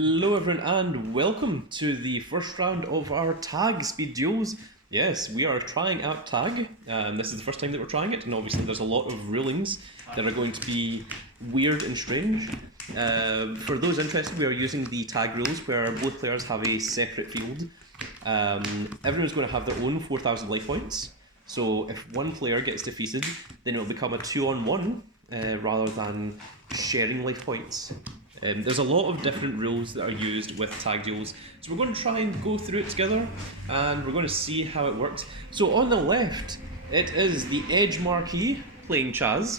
Hello everyone and welcome to the first round of our tag speed duels. Yes, we are trying out tag. This is the first time that we're trying it, and obviously there's a lot of rulings that are going to be weird and strange. For those interested, we are using the tag rules where both players have a separate field. Everyone's going to have their own 4,000 life points. So if one player gets defeated, then it will become a 2-on-1 rather than sharing life points. There's a lot of different rules that are used with tag duels, so we're going to try and go through it together and we're going to see how it works. So on the left, it is the Edge Marquee playing Chazz,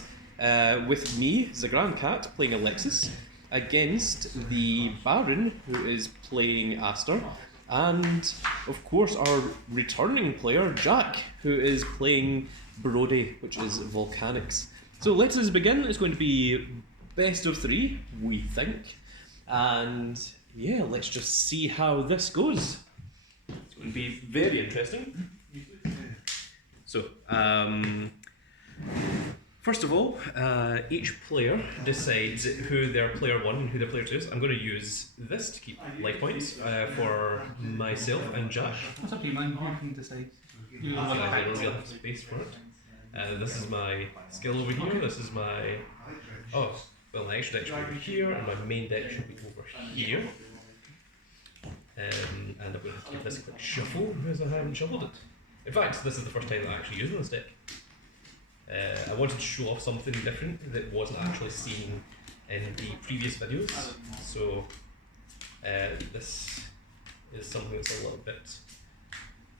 with me, the Grand Cat, playing Alexis, against the Baron, who is playing Aster, and of course our returning player, Jack, who is playing Brodie, which is Volcanics. So let us begin. It's going to be best of 3, we think, and yeah, let's just see how this goes. It's going to be very interesting. So, first of all, each player decides who their player 1 and who their player 2 is. I'm going to use this to keep life points for myself and Jack. What's up to you, man? You can decide. I don't really have space for it. This is my skill over here. This is my... Oh, well, my extra deck should be over here, and my main deck should be over here. And I'm going to give this a quick shuffle, because I haven't shuffled it. In fact, this is the first time I'm actually using this deck. I wanted to show off something different that wasn't actually seen in the previous videos. So, this is something that's a little bit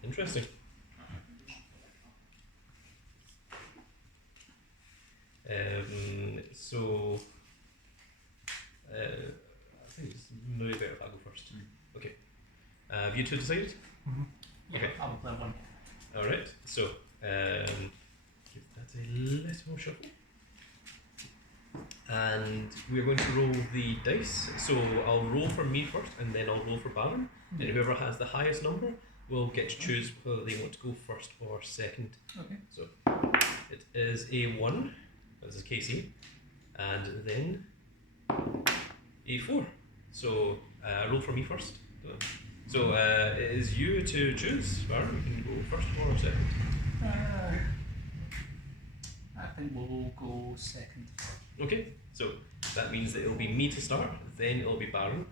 interesting. I think it's maybe better if I go first. Okay. Have you two decided? Yeah, okay. I will play one. Alright, so give that a little shuffle. And we're going to roll the dice. So I'll roll for me first, and then I'll roll for Baron. And whoever has the highest number will get to choose whether they want to go first or second. Okay. So it is a 1. This is Casey, and then a 4. So roll for me first. So it is you to choose. Baron, you can go first or second. I think we'll go second. Okay, so that means that it'll be me to start, then it'll be Baron,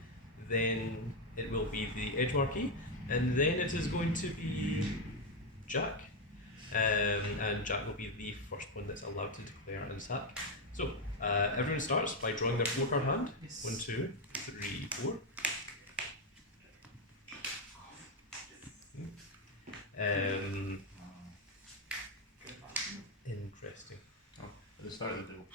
then it will be the Edge Marquee, and then it is going to be Jack. And Jack will be the first one that's allowed to declare an attack. So, everyone starts by drawing their 4-card hand. Yes. 1, 2, 3, 4. Interesting. At the start of the duel,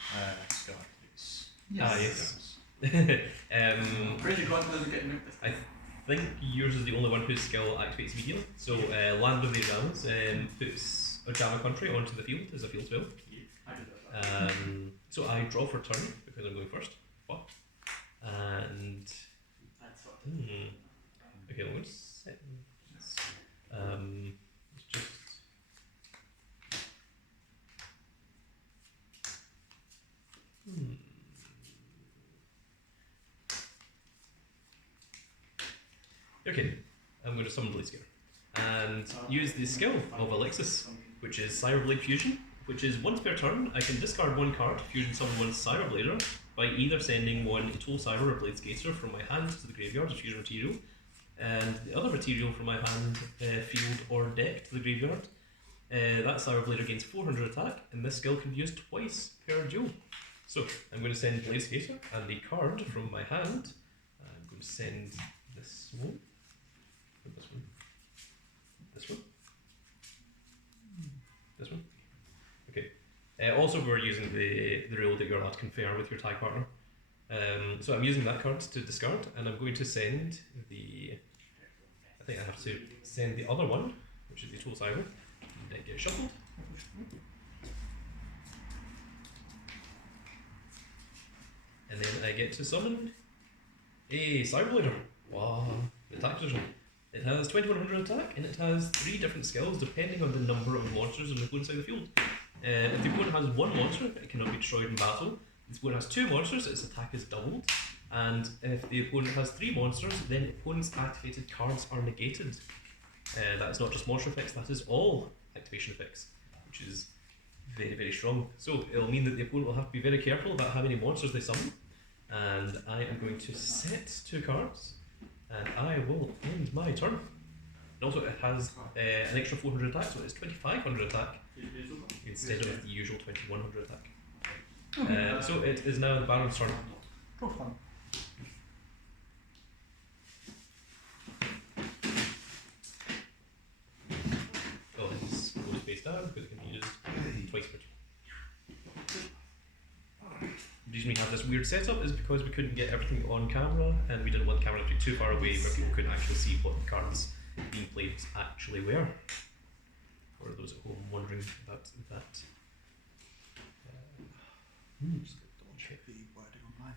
Scott, please. Yes. Pretty confident getting it. I think yours is the only one whose skill activates immediately. So, Land of the Ojamas puts Ojama country onto the field as a field spell. So I draw for turn because I'm going first. What? And okay, I'm going to set this. It's just okay, I'm going to summon Blade Scare and use the skill of Alexis, which is Cyberblade Fusion, which is once per turn I can discard 1 card, fusion summon 1 Cyberblader by either sending 1 Toll Cyber or Blade Skater from my hand to the graveyard as fusion material, and the other material from my hand, field or deck to the graveyard. That Cyberblader gains 400 attack, and this skill can be used twice per duel. So I'm going to send Blade Skater and a card from my hand. I'm going to send this one. This one. This one. This one. Okay. Also, we're using the rule that you're allowed to confer with your tag partner. So I'm using that card to discard, and I'm going to send the... I think I have to send the other one, which is the Tool Cyber, and then get shuffled. And then I get to summon a Cyberblader. Wow, attack position. It has 2100 attack, and it has 3 different skills depending on the number of monsters on the opponent's side of the field. If the opponent has 1 monster, it cannot be destroyed in battle. If the opponent has 2 monsters, its attack is doubled. And if the opponent has 3 monsters, then opponent's activated cards are negated. That is not just monster effects, that is all activation effects, which is very, very strong. So it'll mean that the opponent will have to be very careful about how many monsters they summon. And I am going to set 2 cards, and I will end my turn. And also it has an extra 400 attack, so it's 2500 attack instead of the usual 2100 attack. So it is now the Baron's turn. Go for them. Oh, it's goes face down because it can be used twice per turn. The reason we have this weird setup is because we couldn't get everything on camera, and we didn't want the camera to be too far away where people couldn't actually see what the cards being played actually were. For those at home wondering about that. Just double check the wording online.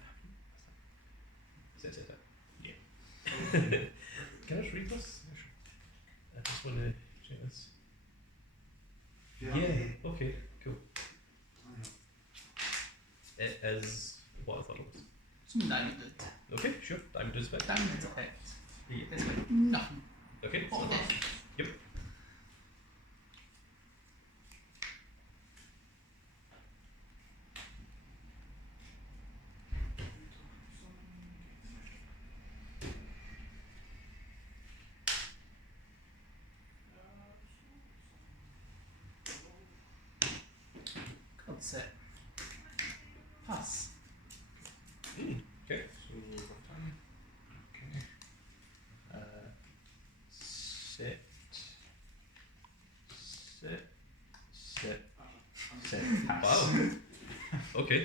Says it. Yeah. Can I just read this? I just want to check this. Yeah. Okay. Cool. It is what I thought it was. Some diamond. Okay, sure. Diamond is effect. Diamond effect. Yeah. It's like nothing. Okay. So yep. That's it. Pass. Okay. So, time. Okay. Set. Wow. Okay.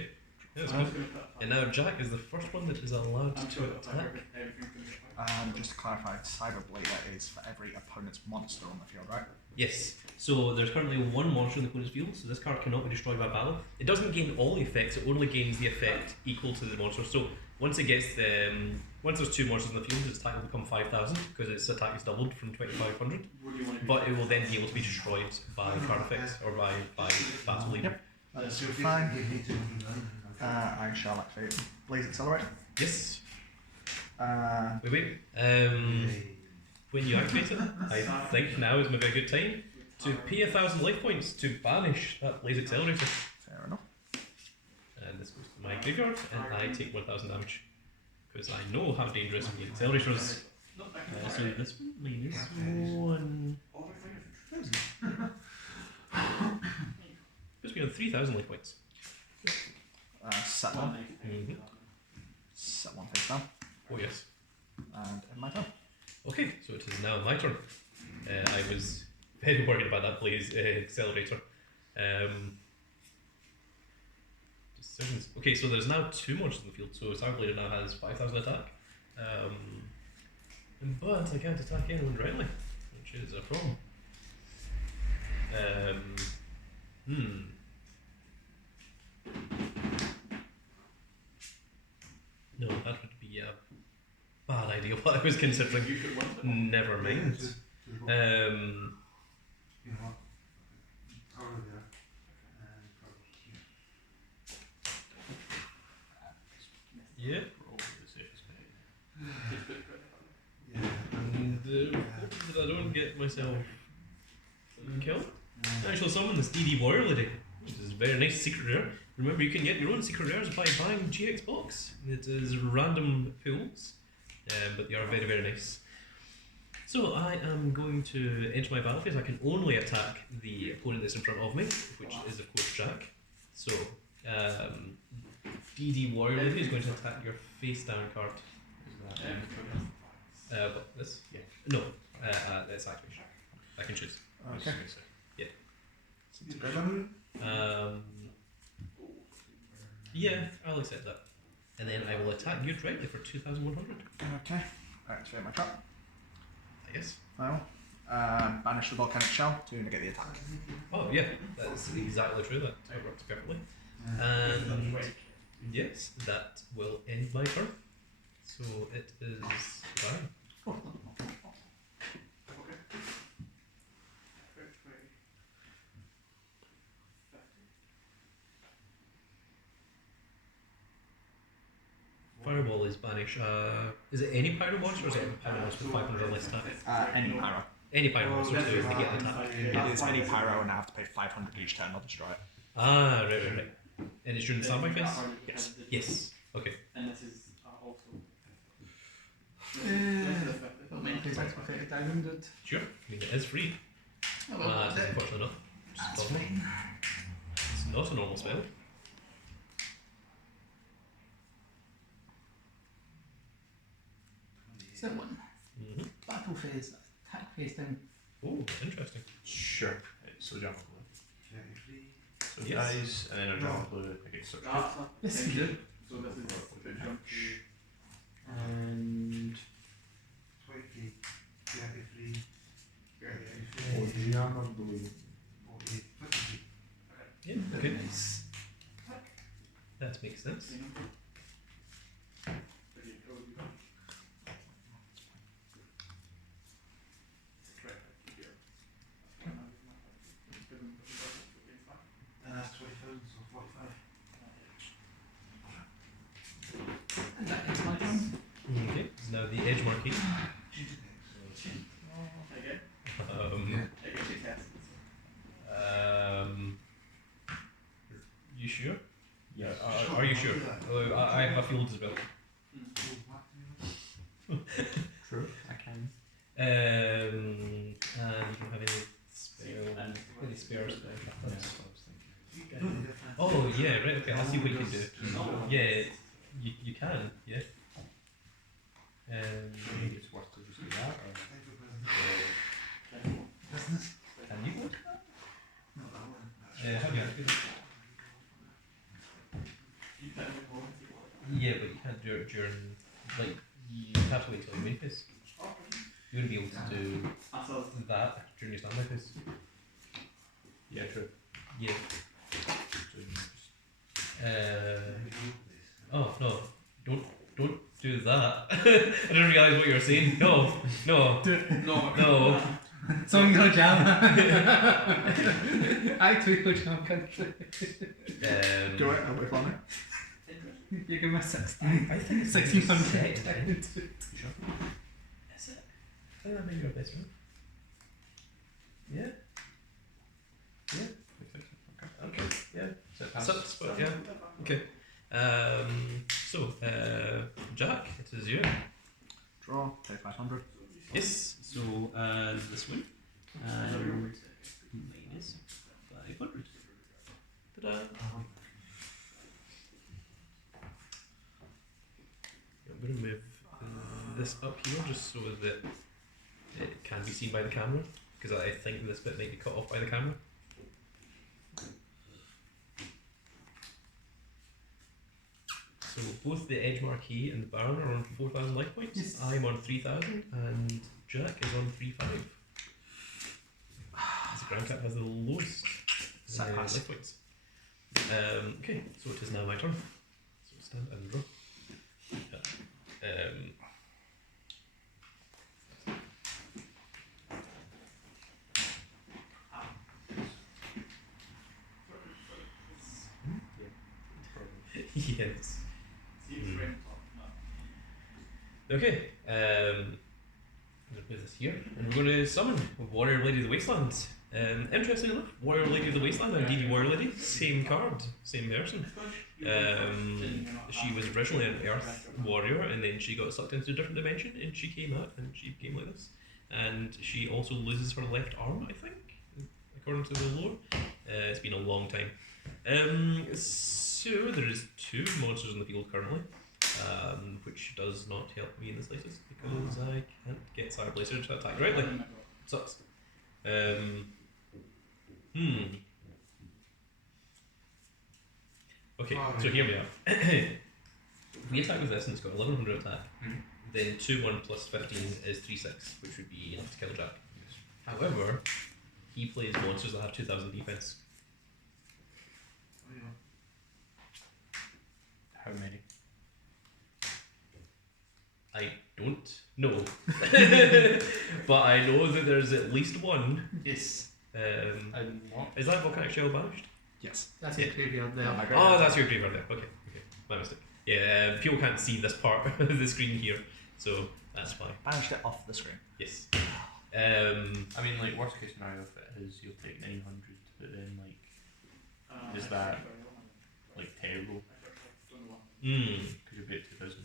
Yeah, that's good. And now Jack is the first one that is allowed to attack. Just to clarify, Cyber Blader is for every opponent's monster on the field, right? Yes. So there's currently 1 monster in the opponent's field, so this card cannot be destroyed by battle. It doesn't gain all the effects, it only gains the effect equal to the monster. So once it gets the once there's 2 monsters in the field, its attack will become 5,000 because its attack is doubled from 2,500. But it will then be able to be destroyed by card effects or by battle leader. Yep. That's fine. I shall activate Blaze Accelerate. Yes. Uh, When you activate it, I think now is maybe a good time to pay 1,000 life points to banish that Blaze Accelerator. fair enough. And this goes to my graveyard, and I take 1,000 damage. Because I know how dangerous the Accelerator is. So this one minus 1. Puts me on 3,000 life points. Set one. Mm-hmm. Set one face down. Oh yes. And end my turn. Okay, so it is now my turn. I was very worried about that Blaze Accelerator. Decisions. Okay, so there's now 2 monsters in the field, so Cyberblader now has 5,000 attack. But I can't attack anyone directly, which is a problem. No, that would be a bad idea what I was considering. Never mind. Yeah. And hoping that I don't get myself killed. I shall summon this DD Warrior Lady, which is a very nice secret rare. Remember, you can get your own secret rares by buying GX box. It is random pools, but they are very, very nice. So I am going to enter my battle phase. I can only attack the opponent that's in front of me, which is of course Jack. So DD Warrior Lady is going to attack your face down card. What, this? Yeah. No, it's activation. I can choose. Okay. Yeah. Together. Yeah, I'll accept that. And then I will attack you directly for 2,100. Okay. Activate my trap. I guess. Now, banish the Volcanic Shell to negate the attack. Oh yeah, that's exactly true. That works perfectly. And yes, that will end my turn. So it is fine. Fireball Wall is banish. Is it any pyro monster or is it a pyro monster with 500 or less attack? Any pyro. Any pyro monster to negate attack. It is any pyro, and I have to pay 500 each turn. I'll destroy it. Ah, right. And it's during the standby phase? Yes. Yes. Okay. And this is also. How many plays out with it? Diamonded. Sure. I mean, it is free. Oh, well, It's unfortunately not. that's Just fine. It's not a normal spell. Is that one? Mm-hmm. Battle phase, attack phase down. Oh, interesting. Sure. It's Ojama blue. So it Yes. dies, and then Ojama blue against search. Yes, you do. So this is the jump to. And yeah, okay. Nice. That makes sense. And that is my turn. Okay. Now the edge marquee. Again? You sure? Yeah. Are you sure? I have a field as well. True. I can. And you don't have any any spares. Oh yeah, right. Okay, I'll see what you can do. Yeah, you can. Yeah. It's worth to just do that, or Can you go to that? How do you do that? Yeah, but you can't do it during, like, you have to wait till your main phase. You wouldn't be able to do that during your standby phase. Yeah, true. Yeah. Oh no! Don't do that. I didn't realise what you were saying. No. Song Ojama. I tweet Ojama country. do it. I'll wait on it. You give me a 16. I think it's 1600. set. Is it? I think that may be your best one. Yeah. Okay. Yeah. So it Sucks, but yeah. Okay. Jack, it is you. Draw. Pay 500. Yes. So this one. Minus 500. Ta-da. I'm going to move this up here just so that it can be seen by the camera, because I think this bit might be cut off by the camera. So both the edge marquee and the baron are on 4,000 life points. Yes. I'm on 3,000 and Jack is on 3,500. The Grand Cap has the lowest life points. Okay, so it is now my turn. So stand and draw. Yes. Okay, I'm going to put this here, and we're going to summon Warrior Lady of the Wasteland. Interestingly enough, Warrior Lady of the Wasteland and DD Warrior Lady, same card, same person. She was originally an Earth Warrior, and then she got sucked into a different dimension, and she came out, and she became like this. And she also loses her left arm, I think, according to the lore. It's been a long time. So there is 2 monsters in the field currently, which does not help me in the slightest because I can't get Cyber Blazer to attack directly. Sucks. Okay, so hear me out. If we attack with this and it's got 1100 attack, then 2-1 plus 15 is 3-6, which would be enough to kill Jack. However, he plays monsters that have 2000 defense. How many? I don't know. But I know that there's at least one. Yes. I'm not. Is that Volcanic Shell banished? Yes. That's your graveyard there. Oh, that's your graveyard there. Okay, my mistake. Yeah, people can't see this part of the screen here, so that's why. Banished it off the screen. Yes. I mean, like, worst case scenario, if it is, you'll take 900, but then, like, is that, like, terrible? Because you'll be at 2000.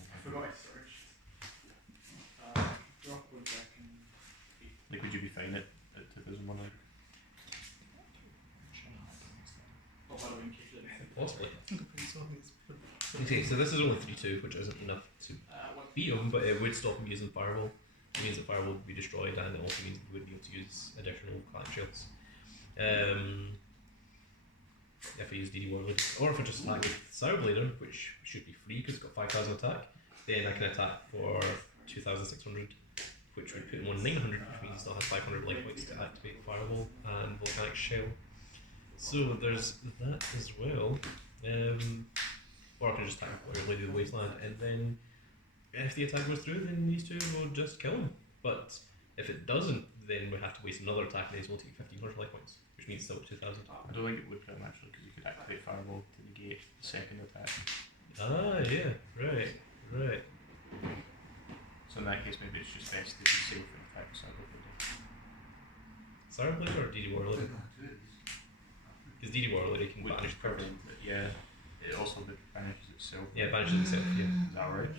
Like, would you be fine at 2100? Possibly. Okay, so this is only 3-2, which isn't enough to beat him, but it would stop him using Firewall. It means that Firewall would be destroyed, and it also means we wouldn't be able to use additional clamshells. If I use DD Warlord, or if I just attack with Sour-Blader, which should be free because it's got 5000 attack, then I can attack for 2600, which would put him on 900, which means he still has 500 life points to activate Firewall and Volcanic Shell. So there's that as well. Or I can just attack early to the Wasteland, and then if the attack goes through, then these two will just kill him. But if it doesn't, then we have to waste another attack, and these will take 1500 life points, which means still 2000. I don't think it would pretty much, because you could activate Fireball to negate the second attack. Ah, yeah, right. So in that case, maybe it's just best to be safe and attack Cyberblader. Sour-Blader or DD Warlord? Because DD Warlord, it can Would banish cards. prevent it, yeah. It also banishes itself. Yeah, banishes itself, yeah. Is that right?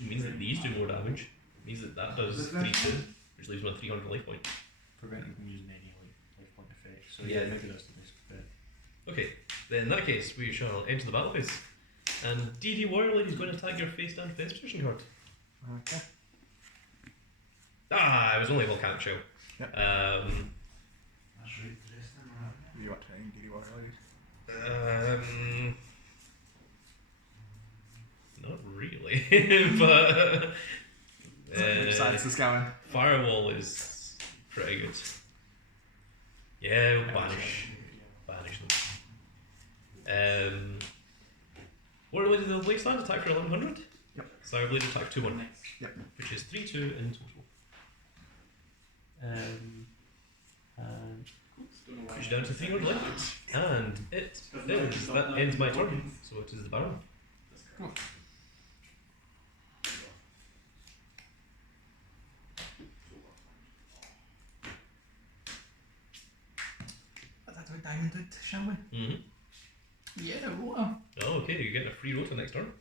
It means that these do more damage. It means that that does 3-2, which leaves him on 300 life point. Preventing from using any life point effects. So Yeah. yeah, maybe that's the best bet. Okay, then in that case, we shall enter the battle phase. And DD Warlord is going to attack your face down defense position card. Okay. Ah, it was only a Volcanic Shell. Yep. You activating DD Warlord? Not really, but Which side's this going? Firewall is pretty good. Yeah, we'll banish them. Warlord of the Wasteland attack for 1100. Yep. Sour-Blader attack 2-1. Yep. Which is 3-2 in total. And Push down to 300 life points. And it is. That ends my turn. So it is the Baron. Let's activate Diamond Dude, shall we? Mm-hmm. Yeah, water. Oh, okay, you get a free rota next turn.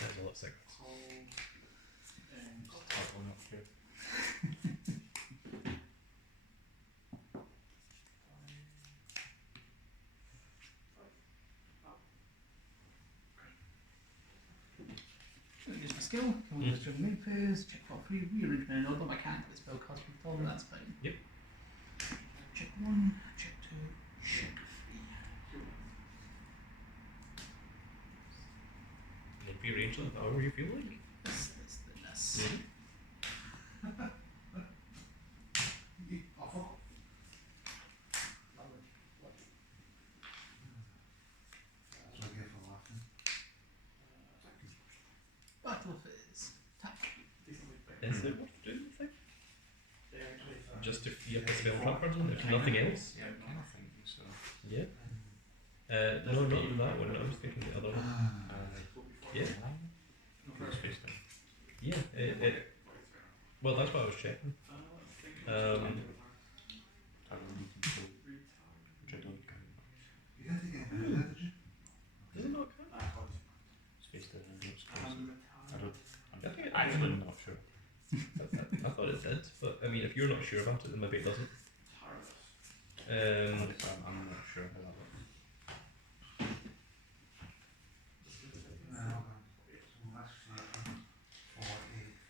That's a lot sick. top one up here. Use my skill, come on, let's do main phase, check for free, rearrange my order. I can't get the spell cost from Tom, that's fine. Yep. Check 1, check 2, check 3. And rearrange them however you feel like. This. Battle phase. Tap. Is it worth doing the thing? Just to free up a spell trap card zone, if nothing else? Yeah, I kind of think so. Yeah. No, not that one. I was thinking the other one. Yeah. It's face down. Yeah. Well, that's what I was checking. I don't really control, which I don't count. Does it not count? It's face down and it's close. I think it I'm actually not sure. I thought it did, but I mean, if you're not sure about it, then maybe it doesn't. I'm not sure how that works.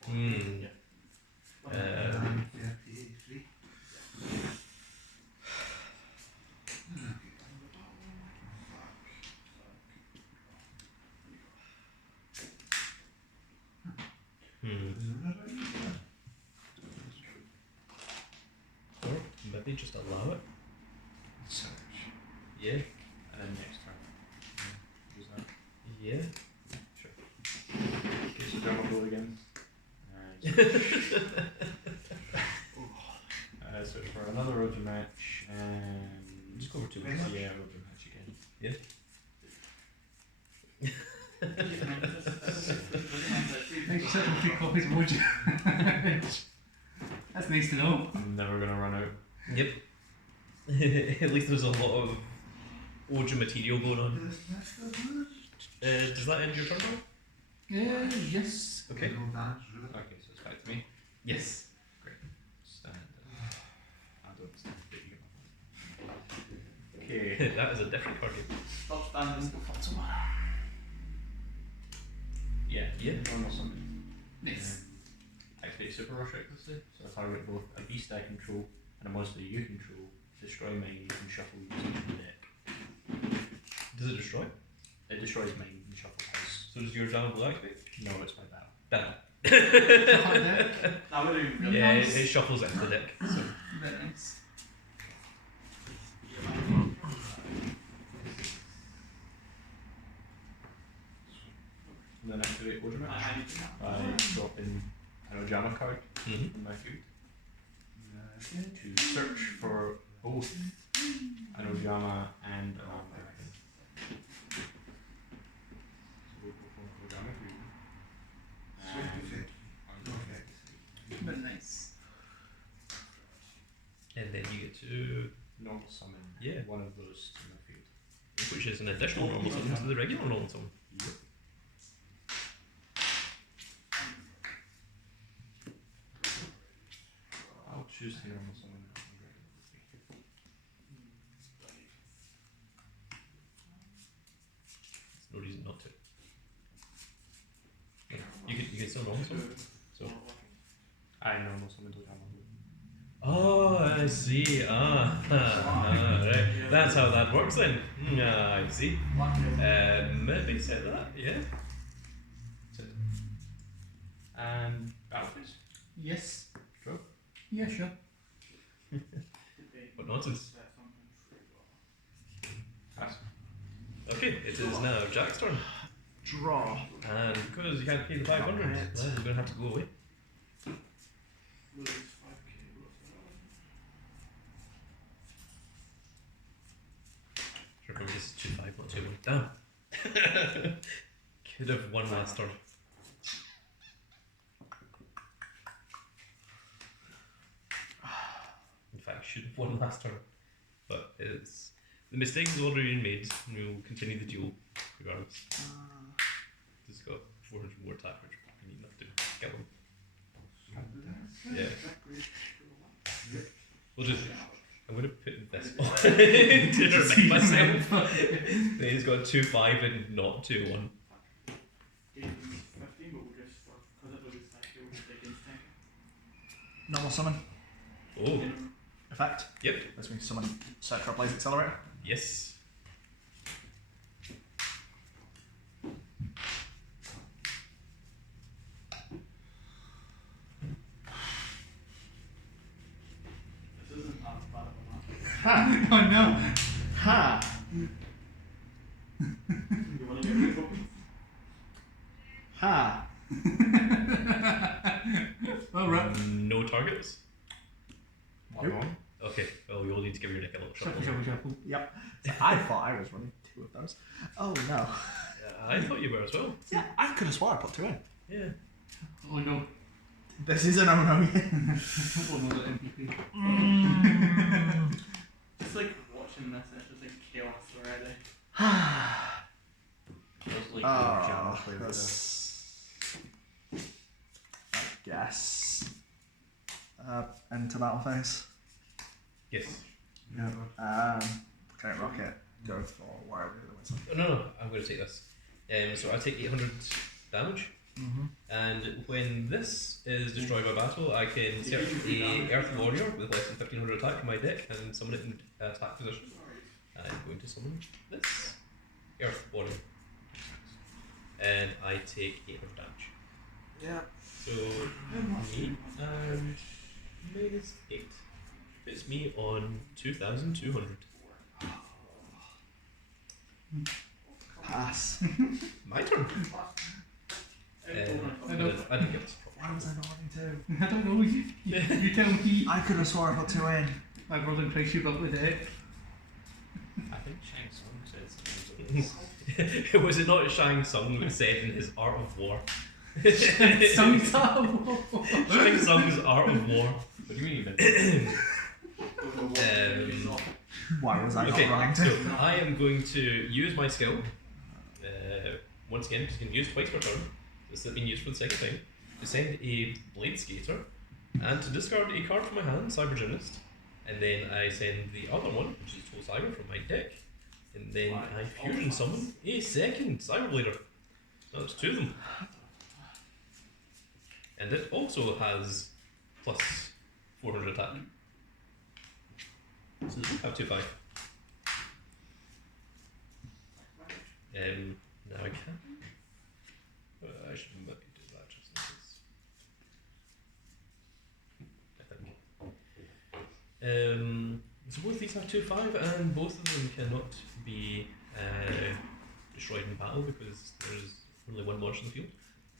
Hmm. Or maybe just allow it. Yeah. And then next turn. Use that. Yeah. Okay, so Ojama roll again. So for another Roger match, and Just go over 2 Very minutes. much. yeah, Roger match again. Thanks for sending 3 copies of Ojama. That's nice to know. I'm never gonna run out. Yep. At least there's a lot of Ojama material going on. Does that end your turn, Rob? Yes. Okay. Okay, so it's back to me. Yes. Stand. I don't stand. Okay. That is a different card game. Stop standing. Yeah. Yeah. Normal summon. Nice. Activate Super Rush recklessly, so I target both a beast I control and a monster you control. Destroy mine and shuffle using the deck. Does it destroy? It destroys mine and shuffles his. So does your Ojama activate? No, it's my battle. Damn. That would have been really Yeah, nice. it shuffles into the deck. So. Very nice. And then activate Ojama I need to know. by dropping an Ojama card Mm-hmm. in my field to search for both an Ojama and an American. So we'll go for Ojama for you. Very nice. And then you get to, Normal summon Yeah. one of those to my field. which is an additional normal summon to the regular normal summon. Yep. I'll choose the normal summon. There's no reason not to. You can still normal summon. So. I normal summon Ojama. Oh, I see. Right. That's how that works then. I see. Maybe say that. Yeah. And battle phase. Yes. Sure. Yeah, sure. What nonsense. Pass. Okay, it is now Jack's turn. Draw. And because you can't pay the 500, well, you're going to have to go away. Remember, this is 2-5, not 2-1. Damn! Could have won last turn. In fact, should have won last turn. But it's. The mistake has already been made, and we will continue the duel regardless. He's got 400 more attack, which we need enough to kill him. Yeah. We'll just. I'm going to put this on to remind myself. Then he's got 2-5 and not 2-1. Normal summon. Oh, Effect. yep. This means summon Circular Blaze Accelerator. Yes. This isn't as bad of a match. Ha! Oh no. Ha! You want to get rid of it? Ha! Well, right. No targets? Nope. Okay, well, you all need to give your deck a little shuffle. Shuffle. Yep. So I thought I was running 2 of those. Oh no. I thought you were as well. Yeah, I could have swore I put 2 in. Yeah. Oh no. This is an oh no. Oh no, the MVP. It's like watching this and it's just like chaos already. Feels like Oh, play with that's... I guess. Into battle phase. Yes. Yeah. Volcanic Rocket. Go for whatever the other ones. No, I'm going to take this. So I take 800 damage, and when this is destroyed by battle, I can search a Earth Warrior with less than 1500 attack from my deck and summon it in attack position. I'm going to summon this Earth Warrior, and I take 800 damage. Yeah. So me and minus 8 puts me on 2,200. Pass. My turn. I didn't get this. Why was I not having two? I don't know. You tell me. I could have swore I put two in. My brother tries you up with it. I think Shang Tsung said something. Was it not Shang Tsung that said in his Art of War? Some Shang Tsung's Art of War. What do you mean you did? Why was I Okay, not wrong? so I am going to use my skill. Once again, it's going to use twice per turn. This has been used for the second time. To send a Blade Skater, and to discard a card from my hand, Cyber Gymnast, and then I send the other one, which is Total Cyber, from my deck, and then I fusion summon a second Cyber Blader. So that's two of them. And it also has plus 400 attack. So we have 2/5. Now I can. I should maybe do that just in case. I think. So both these have 2/5, and both of them cannot be destroyed in battle because there's only one monster in the field.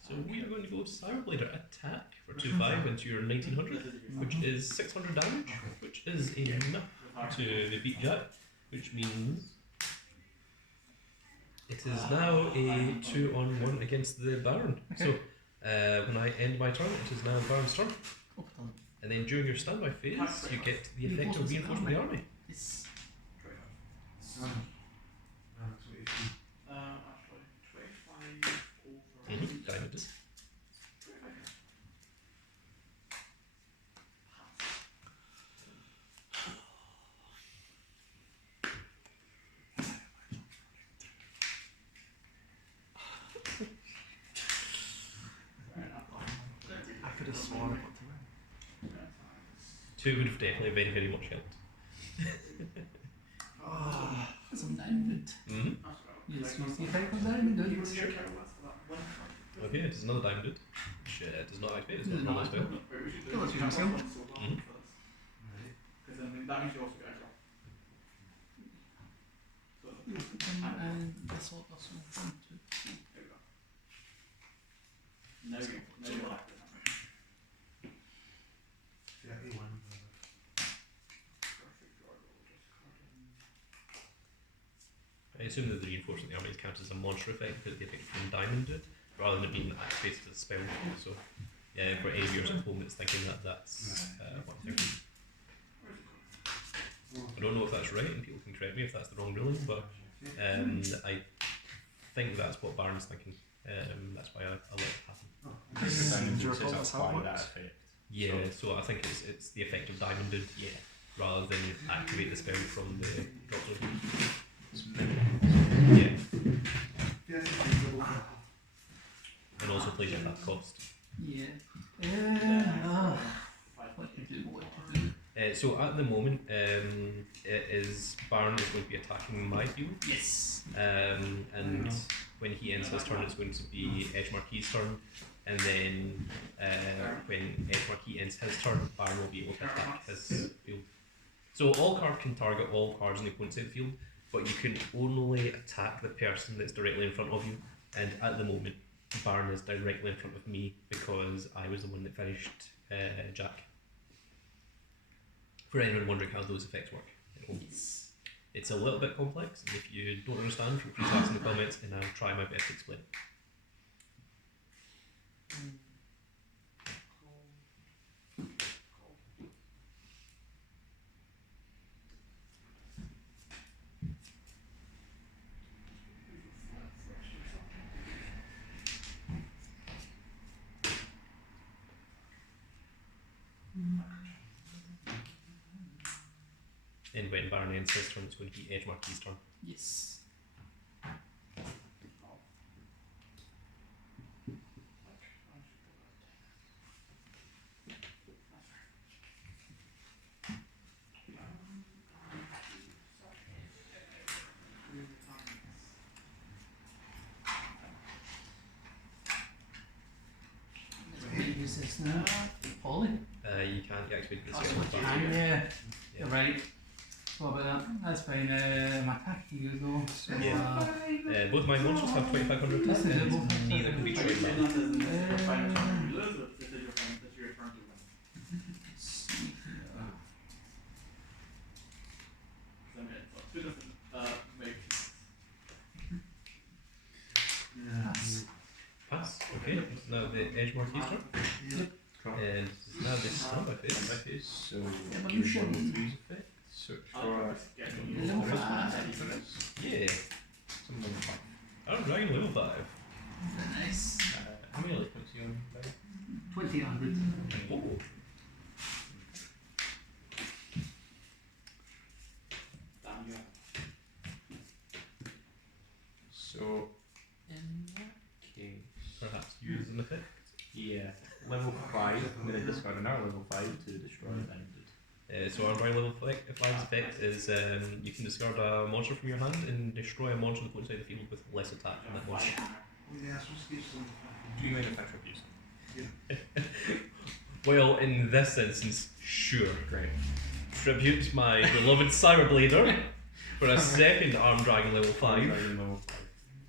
So we are going to go Cyberblader attack for 2/5 into your 1900, which is 600 damage, which is enough to defeat Jack, which means it is now a 2-on-1 against the Baron. So when I end my turn, it is now the Baron's turn. And then during your standby phase, you get the effect of reinforcement of the army. Yes. Diamond is. I could have sworn I put two in. 2 would have definitely very, very much helped. Some diamond. Mm-hmm. Yes, use the effect of diamond. Okay, this is another diamond. Which does not activate, it's Does not not a spell. Let's use skill. Mm-hmm. Because then that means you also get extra. And that's all. That's all. 1, 2, 3. There we go. Now you have to. I assume that the reinforcement of the army counts as a monster effect because the effect from Diamond did, rather than it being activated as a spell. So, yeah, for any viewers at home that's thinking that that's what they're doing. I don't know if that's right, and people can correct me if that's the wrong ruling, but I think that's what Baron's thinking. That's why I let it happen. That's how it works. Yeah, so I think it's the effect of Diamond did, yeah, rather than activate the spell from the drop zone. Yeah. And also plays at that cost. Yeah. What to do? So at the moment, Baron is going to be attacking my field. Yes. And when he ends his turn, it's going to be Edge Marquis' turn. And then when Edge Marquis ends his turn, Baron will be able to attack his field. So all cards can target all cards on the opponent's side of the field, but you can only attack the person that's directly in front of you. And at the moment, Baron is directly in front of me because I was the one that finished Jack. For anyone wondering how those effects work at home. Yes. It's a little bit complex, and if you don't understand, feel free to ask in the comments and I'll try my best to explain it. And when Baron ends his turn, it's going to be Edge Marquis' turn. Yes. Use this now. Polly. You can't activate this That's spell. what you can, yeah. Yeah. Right. What about that? That's fine. My attack here though. So, Both my monsters have 2,500 This is attack, double. and neither can be trained This by. is your final turn. You lose it. This is your final. This is your turn to win. let's see here. So, okay, so 2 different make. Pass. Pass. Okay. It's now the edge marquee's turn. And it's now the standby phase. So Evolution. level 3's effect. Search for Level 5. Yeah. some level 5. Iron Dragon level 5. Very nice. How many life points are you on? Barry? 2000. Oh. Damn you. So in that case, Perhaps use an effect. yeah, level 5. I'm going to discard another level 5 to destroy Bounded. So Iron Dragon level 5's effect is you can discard a monster from your hand and destroy a monster that puts inside the field with less attack than that monster. Do you mind if I tribute some? Well, in this instance, sure. Great. Tribute my beloved Cyberblader for a second Arm Dragon level 5. Dragon level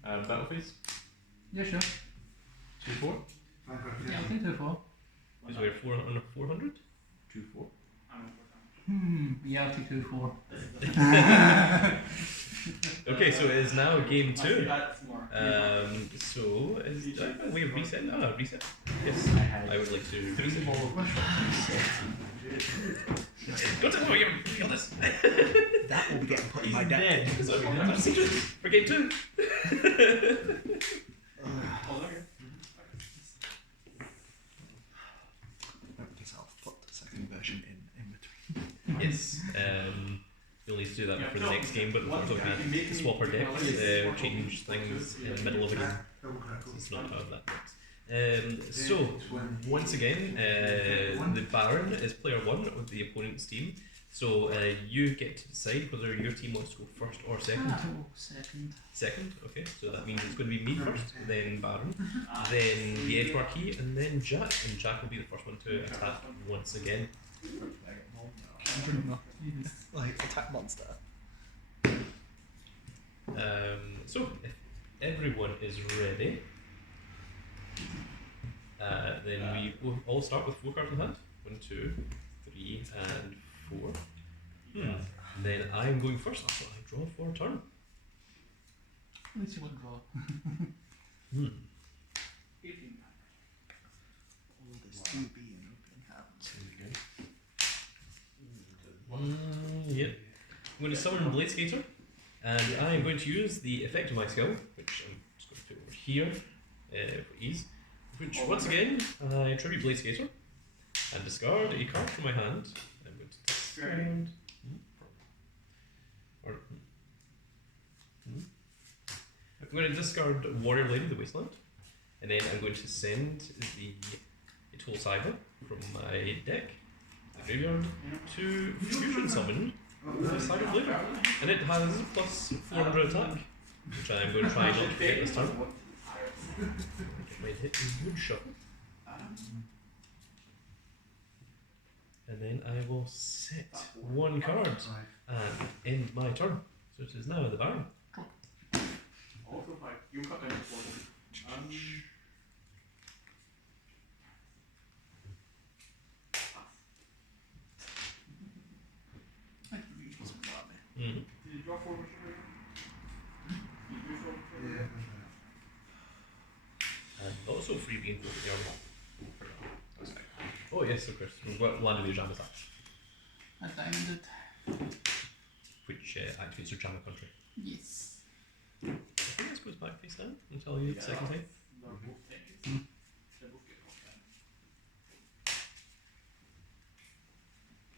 5. Battle phase? Yeah, sure. 2-4? Yeah, I'll take 2-4. Is where 400? 2-4. Yeah, I'll take 2-4. Okay, so it is now game 2. That's more. So is we have reset? Ah, reset. Yes, I would like to reset. Go to the you feel this. That will be getting put in my He's deck. dead. So for game 2. Oh, okay. Because I'll put the second version in between. Yes. You'll need to do that for the next game, but we're talking about swap our decks, change things in the middle of a game. It's not how that works. So, once again, the Baron is player 1 of the opponent's team. So, you get to decide whether your team wants to go first or second. Oh, second. Second, okay, so that means it's going to be me first, then Baron, then the Edge Marquee, and then Jack. And Jack will be the first one to attack once again. Like attack monster. So, if everyone is ready, then we will all start with 4 cards in hand. 1, 2, 3, and 4. Then I'm going first, so I draw for a turn. Let's see what draw. 18. All this 2B in open hands. Yep. I'm going to summon Blade Skater, and I am going to use the effect of my skill, which I'm just going to put over here for ease. Which, once again, I tribute Blade Skater and discard a card from my hand. I'm going to discard. I'm going to discard Warrior Lady of the Wasteland, and then I'm going to send the Tool Cyber from my deck, the graveyard, to Fusion Summon the Cyber Blader. And it has plus 400 attack, which I'm going to try not to forget this turn. It might hit with Wood Shuffle. And then I will set 1 card and end my turn. So it is now the Baron. Also 5. You cut down the 4. I can read some Brodie. Mm-hmm. Did you draw 4 with your Did you draw 4? And also free being for the armor. Oh yes, of course. We've got landed the Ojama attack, I diamonded. which activates Ojama country. Yes. I think this goes back face down until you the second time. They're both things. They both get off then.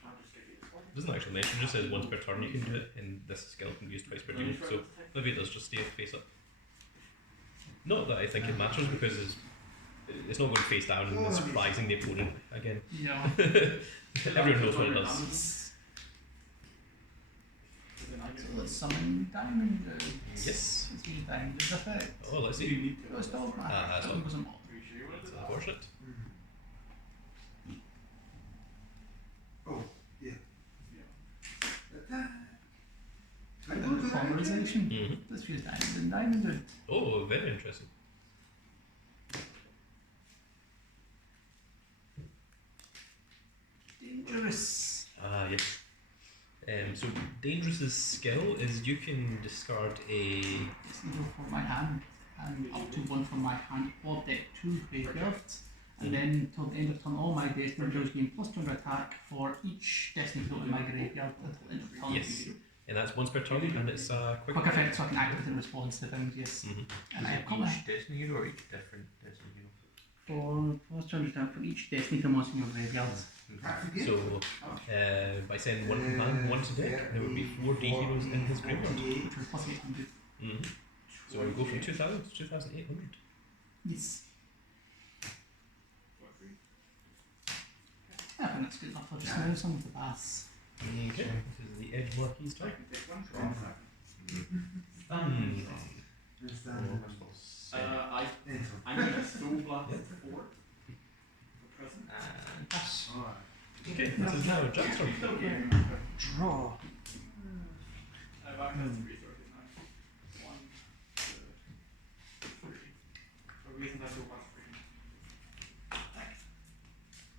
I'll just give you this one. It doesn't actually mention, it just says once per turn you can do it, and this skill can be used twice per duel, so maybe it does just stay face up. Not that I think it matters, because it's not going face down and it's surprising the opponent again. Yeah. Everyone knows what it does. So let's summon Diamond. Yes. Let's use Diamond's effect. Oh, let's see. Oh, it's dog man. That's Dog was a mob. Are you sure you want to It's do that? unfortunate. polarization. Mhm. Let's fuse diamond and diamond out. Oh, very interesting. Dangerous. Ah, yes. So Dangerous's skill is you can discard a. It's needle for my hand, and up to one from my hand or deck 2 graveyards. And then till the end of turn, all my Destiny Duels gain +200 attack for each Destiny Duel in my graveyard until the end of turn. Yes. And that's once per turn, and it's quick. Quick effect, so I can activate in response to things, yes. Mhm. And I have Each got Destiny hero or each different Destiny hero? for +200 attack for each Destiny Duel monster in your graveyard. So by sending one from hand, one to deck, there would be 4 D heroes in his graveyard. Which was +800. Mhm. So I would go from 2,000 to 2,800. Yes. Yeah, I think that's good enough. I'll just move some of the bass. Okay, this is the Edge Marquis turn. I need a soul blast 4 for present. And pass. Okay, this is now Jack's turn. Draw. I have access to resources now. 1, 2, 3. For reasons I soul blast 3.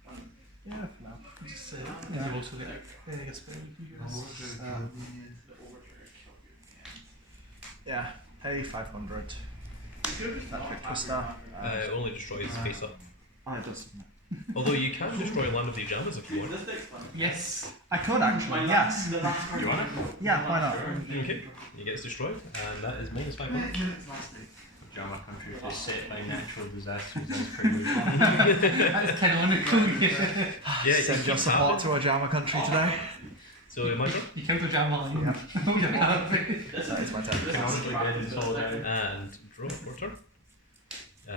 1. Yeah, for now. Just you also get a spell you can use. The overture killed you in the end. Yeah, pay 500. That quick twister. Only destroys face up. It does. Although you can destroy land of the Ojamas if you want. This deck's fun. Yes. I could actually, yes. The last part. You want it? Yeah, why not? Okay, you get destroyed, and that is minus 500. Ojama country is set by natural disasters. That's pretty good. That's canonical. Yeah, Send your support to Ojama country today. So my turn. You killed the jam line. Yep. Oh, yeah. That is my turn. Canonically dead in solidarity. And draw for turn. I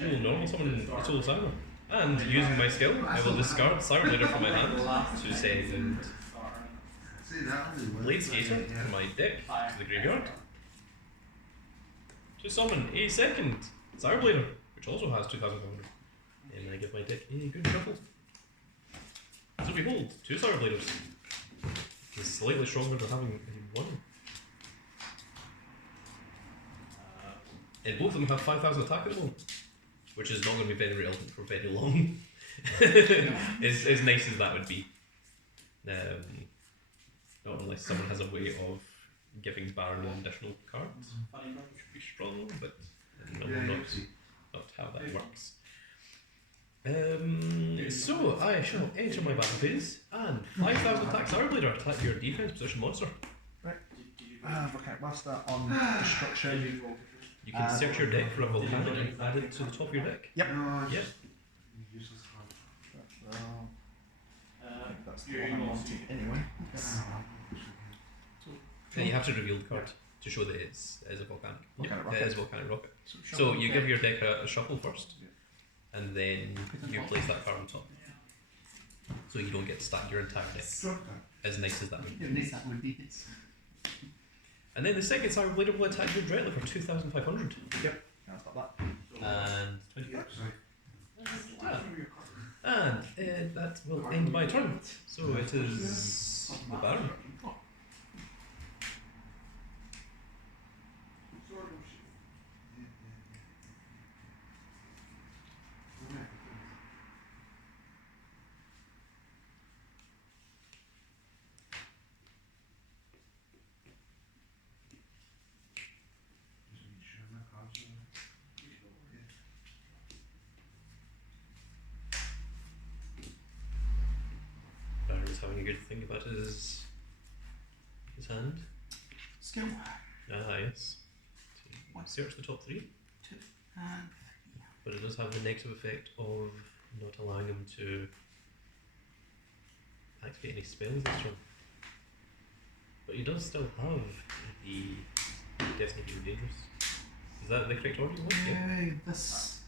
will normal summon Soul Cyber. And using my skill, I will discard Cyber Leader from my hand to send Blade Skater from my deck to the graveyard to summon a second Cyber Blader, which also has 2,500. And I give my deck a good shuffle. So behold, 2 Cyber Bladers. It's slightly stronger than having one. And both of them have 5,000 attack at the moment, which is not going to be very relevant for very long. as nice as that would be. Not unless someone has a way of giving Baron an additional card, which would be strong, but not how that works. So I shall enter my battle phase, and 5,000 attack Cyber Blader attack your defense position monster. Volcanic Master on destruction. You can search your deck for a Volcanic and add it to the top of your deck. Yep. Yep. That's the one I wanted anyway. Then you have to reveal the card to show that it is a Volcanic. Volcanic It Rocket. is Volcanic Rocket. So you give your deck a shuffle first, and then you place that card on top. So you don't get to stack your entire deck. As nice as that would be. Yeah, nice that would be. Yes. And then the second Cyber Blader will attack you directly for 2,500. Yep. No, it's not that. And 25. And that will end my turn. So it is the Baron. Baron's having a good think about his hand. Skill. Yes. Search the top 3. 2 and But it does have the negative effect of not allowing him to activate any spells this turn. But he does still have the Destiny Hero Dangerous. Is that the correct order you want? Yeah. this.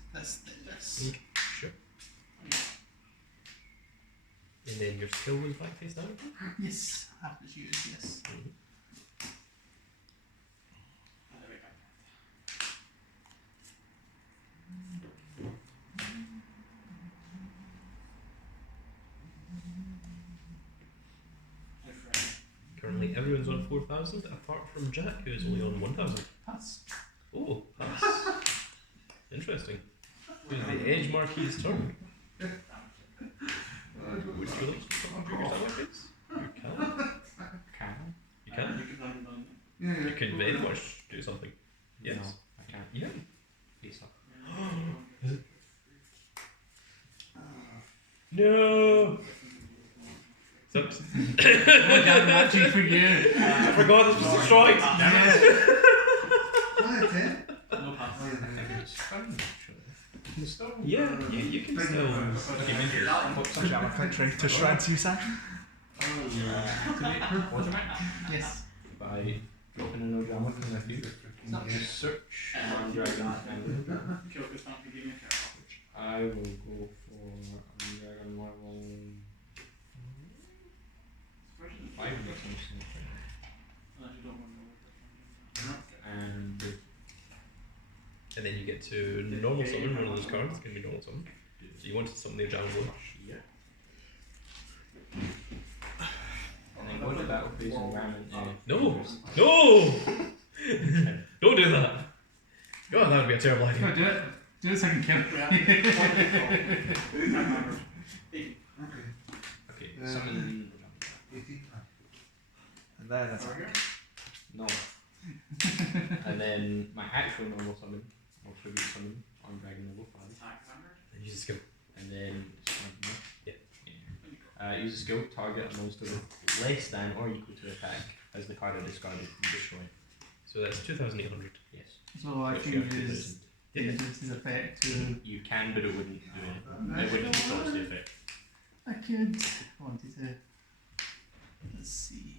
Okay, sure. And then your skill goes back face down? Yes, happens used, yes. Apparently everyone's on 4,000 apart from Jack, who is only on 1,000. Pass. Oh, pass. Interesting. Who's the Edge Marquis turn? Would you like to do something for yourself, please? You can. You can? You can very much do something. Yes. No, I can't. Yeah. Face up. No! Oops. Oh, damn, matching for you. I forgot this was destroyed! No pass. I think it's fun, actually. You can still. Yeah, you can still give me your. Ojama victory to shreds, you say? Yes. By dropping an Ojama because I feel just search one dragon and Kill this time, give me a kill. I will go for dragon level 5 or something. Unless you don't want to. And And then you get to normal summon one of those cards. It's going to be normal summon. So you want to summon the Ojama one. and then go to battle phase and ram it. No! No! Don't do that! God, that would be a terrible Go idea. do it. Do the second kill. Okay, summon. And then it's No. And then my actual normal summon, or tribute summon, on dragon level 5. And use a skill. And then it's Yeah. use a skill, target a monster with less than or equal to attack as the card I discarded and destroy. So that's 2,800. Yes. So I Which can you have use 2,000. this effect to. You can, but it wouldn't do anything. It wouldn't stop the effect. I could wanted to. Let's see.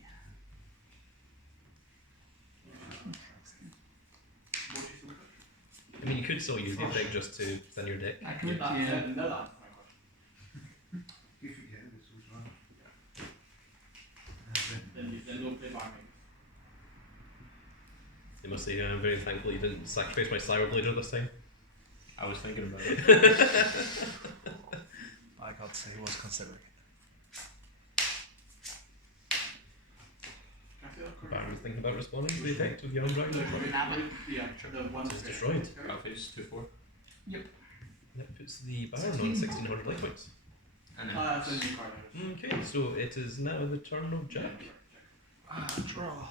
I mean, you could still use the effect just to thin your deck. I could, No, yeah. no, that's my question. Then no play back. They must say, I'm very thankful you didn't sacrifice my Cyberblader this time. I was thinking about it. I got to say he was considering it. Can I see that card? Baron's thinking about responding to the effect of Young Dragon. Yeah, the one It's destroyed. Battle phase 2/4. That puts the Baron on 1,600 life points. And then that's a new card. Okay, so it is now the turn of Jack. Draw.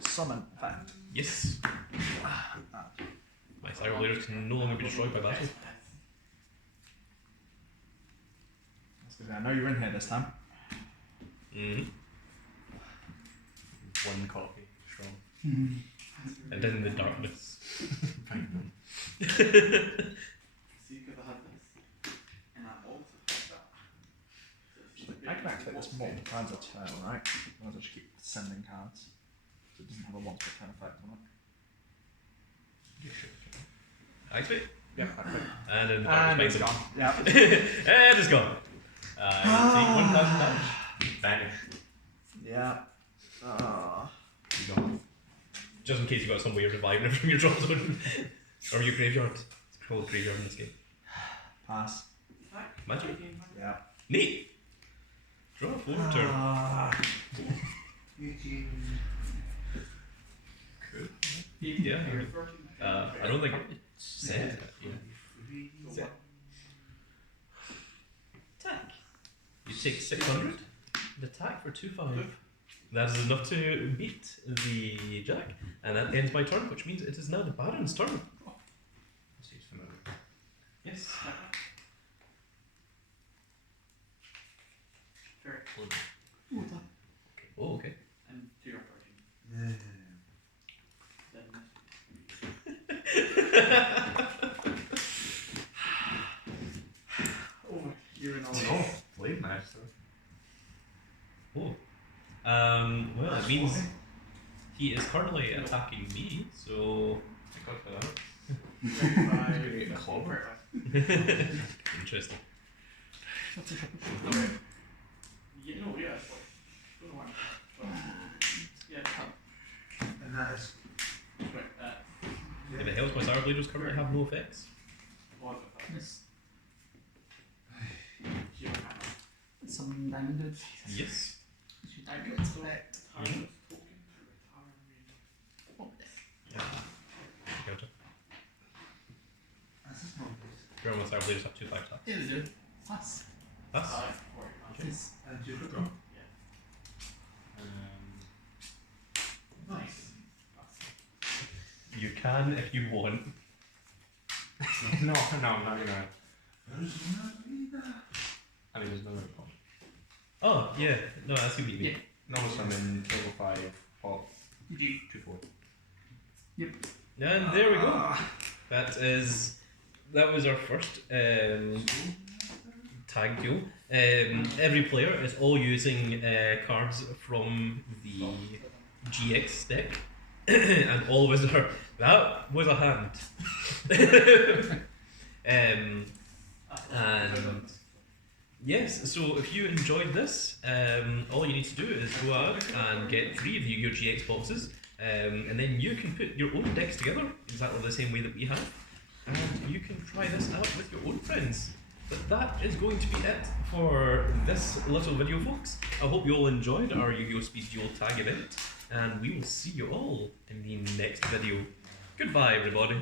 Summon effect. Yes. My Cyberbladers can no longer be destroyed by battle. That's good. I know you're in here this time. Mm-hmm. one copy strong. And then in the darkness. Fine. See, because I had this. And I also had that. I can activate this multiple times a turn, right? I'll just keep sending cards. So it doesn't have a once per turn effect on it. Activate. Yeah, activate. And then the And darkness it's makes gone. Yeah. it. And it's gone. Take 1,000 damage. Vanish. Yeah. You gone. Just in case you got some way of reviving it from your drop zone. Or your graveyard. It's called graveyard in this game. Pass. Magic. Yeah. Neat. Draw a 4 turn. Cool. Yeah. I don't think it's set. Yeah. Set. Attack. You take 600 and attack for 2/5. That is enough to beat the Jack, and that ends my turn, which means it is now the Baron's turn. Seems familiar. Yes. Fair. Oh, okay. And to your 13. Oh, you're in all Oh, Blade Master. Oh. Well, it means he is currently attacking me, so. I got that. By Clover. Interesting. Yeah, no, yeah, it's like, don't know why. Yeah, And that is right, If it helps, my Cyberbladers currently have no effects. was it? Yes. Zero mana. some diamond dudes. Yes. Should I do expect? Mhm. Oh, Gotcha. That's a small piece. Remember with our players have 2 5 taps. there we go. Pass. That's Yes. And you Draw. Nice. You can if you want. no, I'm not gonna. There's not either. I mean, there's another one. Oh, yeah. No, I see what you mean. Yeah. No, summon level 5, pop, Did you? 2/4. And there we go. That was our first tag duel. Every player is all using cards from the GX deck, and all of us are. That was a hand. And yes, so if you enjoyed this, all you need to do is go out and get 3 of your GX boxes, and then you can put your own decks together exactly the same way that we have, and you can try this out with your own friends. But that is going to be it for this little video, folks. I hope you all enjoyed our Yu-Gi-Oh! Speed Duel tag event, and we will see you all in the next video. Goodbye, everybody.